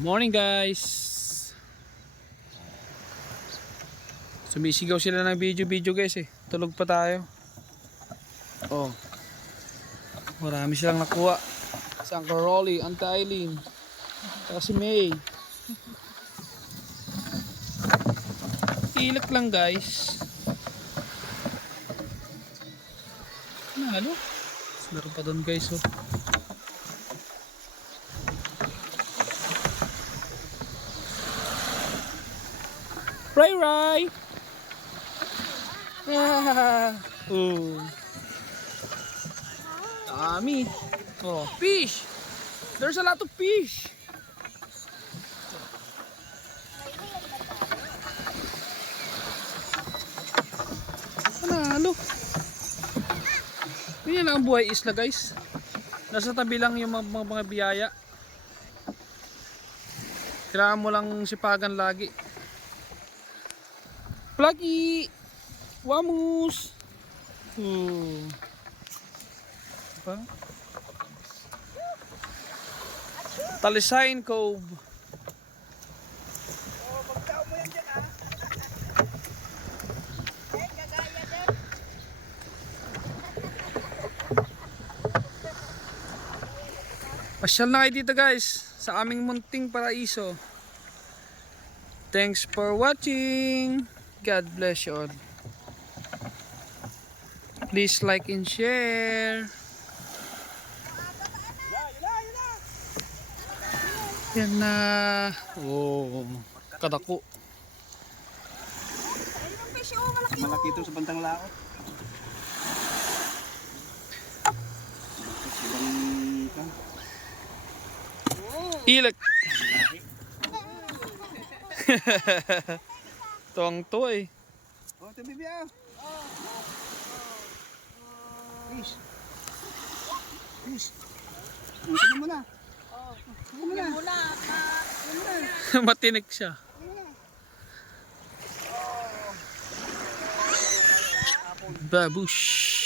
Morning guys. Sumisigaw sila ng video guys eh. Tulog pa tayo. Oh. Marami silang nakuha. Si Uncle Rolly, Auntie Eileen, saka si May. Ilak lang guys. Halo. Meron pa doon guys oh. Ray Ray. Ah. Oh. Dami. Oh, fish. There's a lot of fish. Panalo. Yan lang ang buhay isla guys. Nasa tabi lang yung mga biyaya. Kailangan mo lang sipagan lagi. Plagi! Wamus! Diba? Talisain Cove. Magtao mo yan dyan ha. Gagaya dyan. Pasyal na kayo dito guys sa aming munting paraiso. Thanks for watching. God bless you all. Please like and share. Yan na. Oh, kadako. Malaki ito sa bantang laot. Ilak. Tuwang to eh. Oh, ito bibi ah. Fish. Fish. Ano mo na? Ano mo na? Matinik siya. Babush.